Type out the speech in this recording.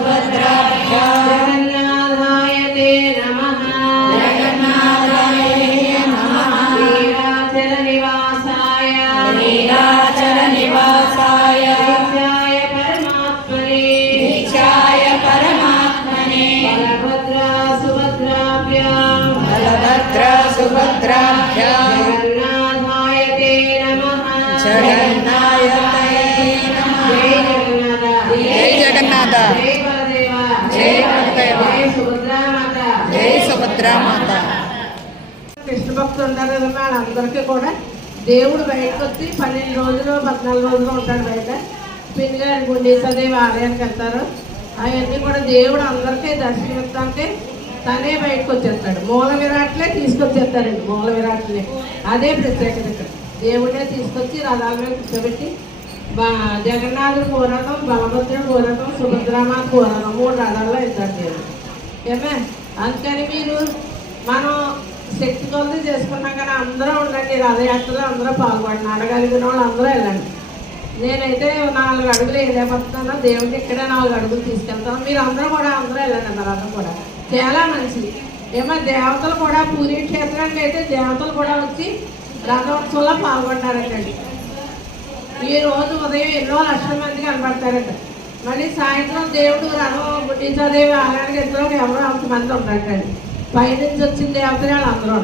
బలభద్రా సుభద్రాభ్యాం భద్రామాత. కృష్ణ భక్తులు ఉంటారు కదా వాళ్ళందరికీ కూడా దేవుడు బయటకు వచ్చి పన్నెండు రోజులు పద్నాలుగు రోజులు ఉంటాడు బయట. పిన్నిగారి గుండీసదేవి ఆలయానికి వెళ్తారు. అవన్నీ కూడా దేవుడు అందరికీ దర్శనమిస్తానికి తనే బయటకు వచ్చేస్తాడు మూల విరాట్లే తీసుకొచ్చేస్తాడండి మూల విరాట్లే. అదే ప్రత్యేకత ఇక్కడ. దేవుడే తీసుకొచ్చి రథాల మీద కూర్చోబెట్టి జగన్నాథుడు పోరాటం బలభద్రుడు పోరాటం సుభద్రామ పోరాటం మూడు రథాల్లో ఇద్దరు దేవుడు. ఏమే? అందుకని మీరు మనం శక్తి కొలది చేసుకున్నాం కానీ అందరూ ఉండండి రథయాత్రలో అందరూ పాల్గొండి అడగలిగిన వాళ్ళు అందరూ వెళ్ళండి. నేనైతే నాలుగు అడుగులు వేయలేకపోతున్నాను దేవుడికి ఇక్కడే నాలుగు అడుగులు తీసుకెళ్తాను. మీరు అందరూ కూడా అందరూ వెళ్ళండి అన్నారు కూడా. చాలా మంచిది. ఏమో దేవతలు కూడా పూరి క్షేత్రానికి అయితే దేవతలు కూడా వచ్చి రథోత్సవంలో పాల్గొంటారటండి. ఈ రోజు ఉదయం ఎన్నో లక్షల మంది కనబడతారట మళ్ళీ సాయంత్రం దేవుడు రథం గుడ్డీసాదేవి ఆలయానికి ఎదురు ఎవరో అంతమంది ఉంటారండి పైనుంచి వచ్చిన దేవతలు వాళ్ళందరూ.